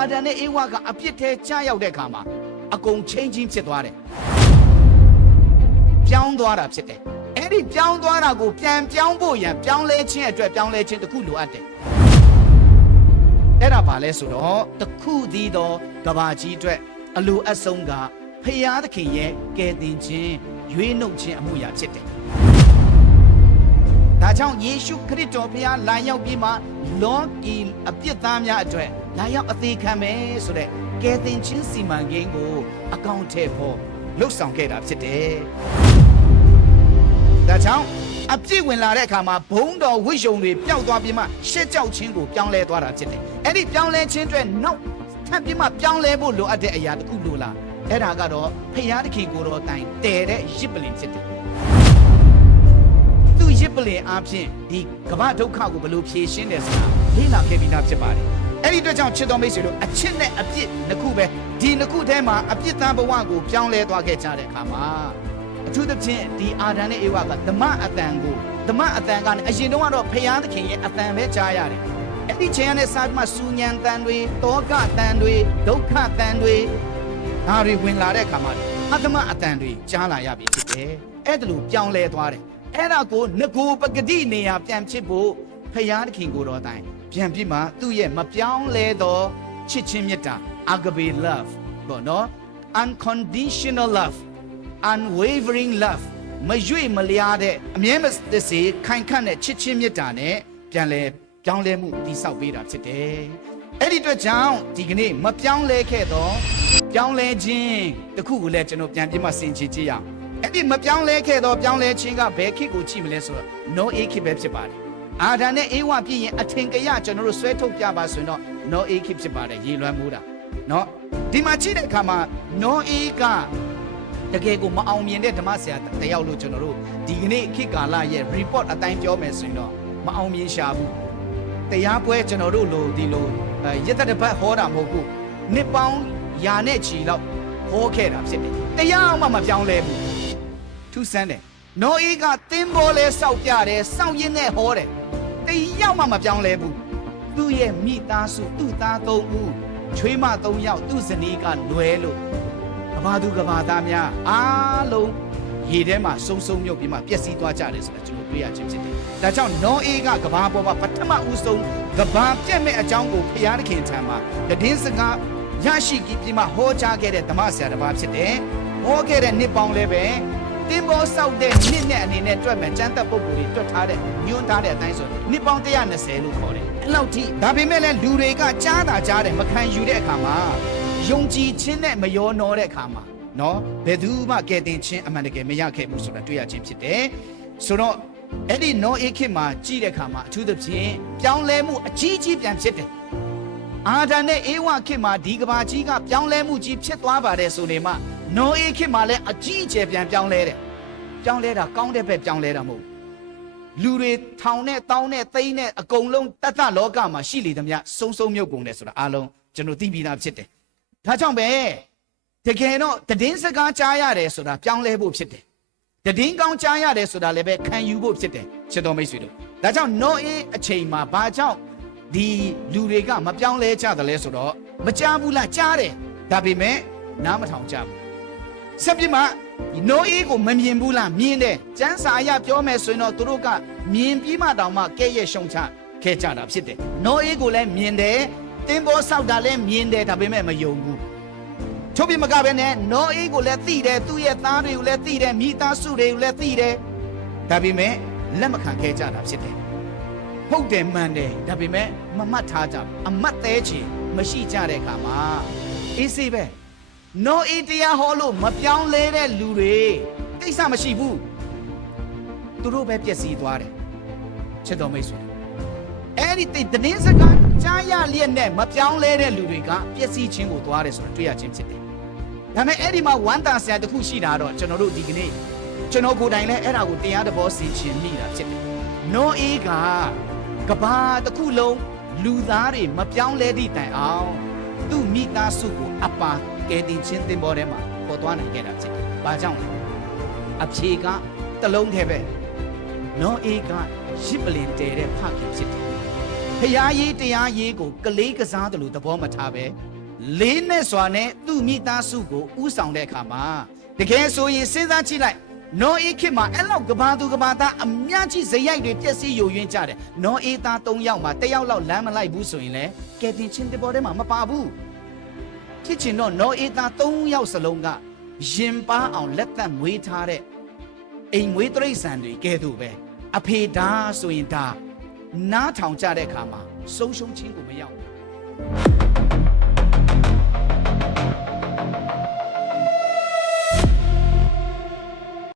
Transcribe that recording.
အာဒံနဲ့အေဝါကအပြစ်ထဲချရောက်တဲ့အခါမှာအကုန်ချင်းချင်းဖြစ်သွားတယ်ပြောင်းသွားတာဖြစ်တယ်အဲ့ဒီပြောင်းသွားတာကိုပြန်ပြောင်းဖို့ရန်ပြောင်းလဲခြင်းအတွက်ပြောင်းလဲခြင်းတစ်ခုလိုအပ်တယ်အဲ့ဒါဘာလဲဆိုတော့တစ်ခုတည်းသောကဘာကြီးအတွက်အလိုအဆုံးကဖယားသခင်ရဲ့ကယ်တင်ခြင်းရွေးနှုတ်ခြင်းအမှုရာဖြစ်တယ်ဒါကြောင့်ယေရှုခရစ်တော်ဖယားလာရောက်ပြီးမှလောကီအပြစ်သားများအတွက်လာရောက်အသေးခံမယ်ဆိုတဲ့ကယ်တင်ခြင်းစီမံကိန်းကိုအကောင့်ထဲပေါ်လှုပ်ဆောင်ခဲ့တာဖြစ်တယ်ဒါကြောင့်အပြစ်ဝင်လာတဲ့အခါမှာဘုံတော်ဝိရှုံတွေပျောက်သွားပြီးမှရှက်ကြောက်ခြင်းကိုပြောင်းလဲသွားတာဖြစ်တယ်အဲ့ဒီပြောင်းလဲခြင်းအတွက်နောက်ထပ်ပြီးမှပြောင်းလဲဖို့လိုအပ်တဲ့အရာတစ်ခုလိုလားအဲ့ဒါကတော့ဖယားသခင်ကိုယ်တော်တိုင်တည်တဲ့ရစ်ပလင်ဖြစ်တယ်သူရစ်ပလင်အားဖြင့်ဒီကမ္ဘာဒုက္ခကိုဘယ်လိုဖြေရှင်းတယ်ဆိုတာလေ့လာခဲ့ပြီးသားဖြစ်ပါတယ်အဲ့ဒီအတွက်ကြောင့်ချစ်တော်မိတ်ဆွေတို့အချစ်နဲ့အပြစ်နှစ်ခုပဲဒီနှစ်ခုထဲမှာအပြစ်သားဘဝကိုပြောင်းလဲသွားခဲ့ကြတဲ့အခါမှာအထူးသဖြင့်ဒီအာဒံနဲ့အေဝါကဓမ္မအတန်ကနေအရင်တုန်းကတော့ဖယားသခင်ရဲ့အတန်ပဲကြားရတယ်အဲ့ဒီချိန်နဲ့စာမှစူညံတန်တွေတောကတန်တွေဒုက္ခတန်တွေဒါတွေဝင်လာတဲ့အခါမှာအတ္တမအတန်တွေကြားလာရပြီဖြစ်တယ်အဲ့ဒါလိုပြောင်းလဲသွားတယ်အဲ့ဒါကိုငကိုပကတိနေရာပြန်ဖြစ်ဖို့ဖယားသခင်ကိုယ်တော်တိုင်ပြန်ပြီးမှသူ့ရဲ့မပြောင်းလဲသောချစ်ချင်းမေတ္တာ agape love ပေါ့နော် unconditional love unwavering love မရွေ့မလျားတဲ့အမြဲမတစေခိုင်ခန့်တဲ့ချစ်ချင်းမေတ္တာနဲ့ပြန်လဲပြောင်းလဲမှုတည်ဆောက်ပေးတာဖြစ်တယ်အဲ့ဒီအတွက်ကြောင့်ဒီကနေ့မပြောင်းလဲခဲ့တော့ပြောင်းလဲခြင်းတခုကိုလည်းကျွန်တော်ပြန်ပြီးမှဆင်ခြင်ကြည့်ရအောင်အဲ့ဒီမပြောင်းလဲခဲ့တော့ပြောင်းလဲခြင်းကဘယ်ခေတ်ကိုကြည့်မလဲဆိုတော့ no a ခေတ်ပဲဖြစ်ပါတယ်အာဒံနဲ့အေဝါပြည့်ရင်အထင်ကရကျွန်တော်တို့ဆွဲထုတ်ပြပါဆိုရင်တော့ no a ခေတ်ဖြစ်ပါတယ်ရေလွှမ်းမိုးတာเนาะဒီမှာကြည့်တဲ့အခါမှာ no a ကတကယ်ကိုမအောင်မြင်တဲ့ဓမ္မဆရာတယောက်လို့ကျွန်တော်တို့ဒီကနေ့ခေတ်ကာလရဲ့ report အတိုင်းပြောမယ်ဆိုရင်တော့မအောင်မြင်ရှာဘူးတရားပွဲကျွန်တော်တို့လိုဒီလိုရစ်တဲ့ဘက်ဟောတာမဟုတ်ဘူးနှစ်ပေါင်းရာနဲ့ချီလောက်ဟောခဲ့တာဖြစ်တယ်တရားမှမပြောင်းလဲဘူးထူးဆန်းတယ်နောအေးကသင်္ဘောလဲစောက်ပြတယ်စောင့်ရင်းနဲ့ဟောတယ်တရားမှမပြောင်းလဲဘူးသူ့ရဲ့မိသားစုသူ့သား၃ဦးချွေးမ၃ယောက်သူ့ဇနီးကလွယ်လို့ကဘာသူကဘာသားများအားလုံးရေထဲမှာစုံစုံမြုပ်ပြီးမှပျက်စီးသွားကြတယ်ဆိုတာကျွန်တော်တွေ့ရခြင်းဖြစ်တယ်ဒါကြောင့်နောအေးကကဘာပေါ်မှာပထမဦးဆုံးကဘာပြက်မဲ့အကြောင်းကိုဖျားသခင်ထံမှာတည်င်းစကားရရှိပြီးမှဟောကြားခဲ့တဲ့ဓမ္မဆရာတစ်ပါးဖြစ်တယ်ဟောခဲ့တဲ့နှစ်ပေါင်းလည်းပဲတင်ဘောဆောက်တဲ့နှစ်နဲ့အနေနဲ့တွက်မယ်ကျမ်းသက်ပုဂ္ဂိုလ်တွေတွက်ထားတဲ့ညွှန်းထားတဲ့အတိုင်းဆိုနှစ်ပေါင်း120လို့ခေါ်တယ်အဲ့လောက်ထိဒါပေမဲ့လည်းလူတွေကကြားတယ်မခံယူတဲ့အခါမှာယုံကြည်ခြင်းနဲ့မယောနောတဲ့အခါမှာနော်ဘယ်သူမှကယ်တင်ခြင်းအမှန်တကယ်မရခဲ့ဘူးဆိုတာတွေ့ရခြင်းဖြစ်တယ်ဆိုတော့အဲ့ဒီနောအေခေတ်မှာကြည့်တဲ့အခါမှာအထူးသဖြင့်ပြောင်းလဲမှုအကြီးကြီးပြန်ဖြစ်တယ်အာဒံနဲ့အေဝါခေတ်မှာဒီကဘာကြီးကပြောင်းလဲမှုကြီးဖြစ်သွားပါတယ်ဆိုနေမှနောအေခေတ်မှာလည်းအကြီးအကျယ်ပြန်ပြောင်းလဲတယ်ပြောင်းလဲတာကောင်းတဲ့ဘက်ပြောင်းလဲတာမဟုတ်လူတွေထောင်နဲ့တောင်းနဲ့သိန်းနဲ့အကုန်လုံးတတလောကမှာရှိလေသမျှစုံမြုပ်ကုန်တယ်ဆိုတာအားလုံးကျွန်တော်သိပြီးသားဖြစ်တယ်ဒါကြောင့်ပဲတကယ်တော့တည်င်းစကားကြားရတယ်ဆိုတာပြောင်းလဲဖို့ဖြစ်တယ်တည်င်းကောင်းကြားရတယ်ဆိုတာလည်းပဲခံယူဖို့ဖြစ်တယ်ချစ်တော်မိတ်ဆွေတို့ဒါကြောင့်နောအေးအချိန်မှာဘာကြောင့်ဒီလူတွေကမပြောင်းလဲကြတယ်လဲဆိုတော့မကြားဘူးလားကြားတယ်ဒါပေမဲ့နားမထောင်ကြဘူးဆက်ပြီးမှနောအေးကိုမမြင်ဘူးလားမြင်တယ်ကျမ်းစာအရပြောမယ်ဆိုရင်တော့သူတို့ကမြင်ပြီးမှတောင်မှကဲ့ရဲ့ရှုံချခဲ့ကြတာဖြစ်တယ်နောအေးကိုလည်းမြင်တယ်တင်ဘောဆောက်တာလည်းမြင်တယ်ဒါပေမဲ့မယုံဘူးချုပ်ပြမကပဲနဲ့နောအေးကိုလည်းသိတယ်သူ့ရဲ့သားတွေကိုလည်းသိတယ်မိသားစုတွေကိုလည်းသိတယ်ဒါပေမဲ့လက်မခံခဲ့ကြတာဖြစ်တယ်ဟုတ်တယ်မှန်တယ်ဒါပေမဲ့မမှတ်ထားကြအမတ်သေးချင်မရှိကြတဲ့အခါမှာအေးစေးပဲနောအေးတရားဟောလို့မပြောင်းလဲတဲ့လူတွေကိစ္စမရှိဘူးသူတို့ပဲပျက်စီးသွားတယ်ချစ်တော်မိတ်ဆွေအဲ့ဒီတင်းစကားကြားရလျက်နဲ့မပြောင်းလဲတဲ့လူတွေကပျက်စီးခြင်းကိုသွားတယ်ဆိုတာတွေ့ရခြင်းဖြစ်တယ်ဒါပေမဲ့အဲ့ဒီမှာဝမ်းသာစရာတစ်ခုရှိတာတော့ကျွန်တော်တို့ဒီကနေ့ကျွန်တော်ကိုယ်တိုင်လည်းအဲ့ဒါကိုတရားသဘောဆင်ခြင်မိတာဖြစ်တယ်နောအေးကကဘာတစ်ခုလုံးလူသားတွေမပြောင်းလဲသည့်တိုင်အောင်သူ့မိသားစုကိုအပါကယ်တင်ခြင်းသင်္ဘောထဲမှာပေါ်သွားနိုင်ခဲ့တာဖြစ်တယ်။ဘာကြောင့်လဲ။အဖြေကတလုံးတည်းပဲ။နောအေးကရစ်ပလင်တဲတဲ့ဖခင်ဖြစ်တယ်။ ဖျားရေးတရားရေးကိုကလေးကစားတယ်လို့သဘောမထားပဲလေးနဲ့စွာနဲ့သူ့မိသားစုကိုဥဆောင်တဲ့အခါမှာတကယ်ဆိုရင်စဉ်းစားကြည့်လိုက်နောအေးခေတ်မှာအဲ့လောက်ကဘာသူကဘာသားအများကြီးဇယိုက်တွေပြက်စီးယိုယွင်းကြတယ်နောအေးသား3ယောက်မှာ1ယောက်လောက်လမ်းမလိုက်ဘူးဆိုရင်လေကယ်တင်ချင်းတပေါ်ထဲမှာမပါဘူးဖြစ်ချင်တော့နောအေးသား3ယောက်စလုံးကရင်ပါအောင်လက်သက်မွေးထားတဲ့အိမ်မွေးတိရစ္ဆာန်တွေကဲသို့ပဲအဖေဒါဆိုရင်ဒါနားထောင်ကြတဲ့အခါမှာဆုံးရှုံးခြင်းကိုမရောက်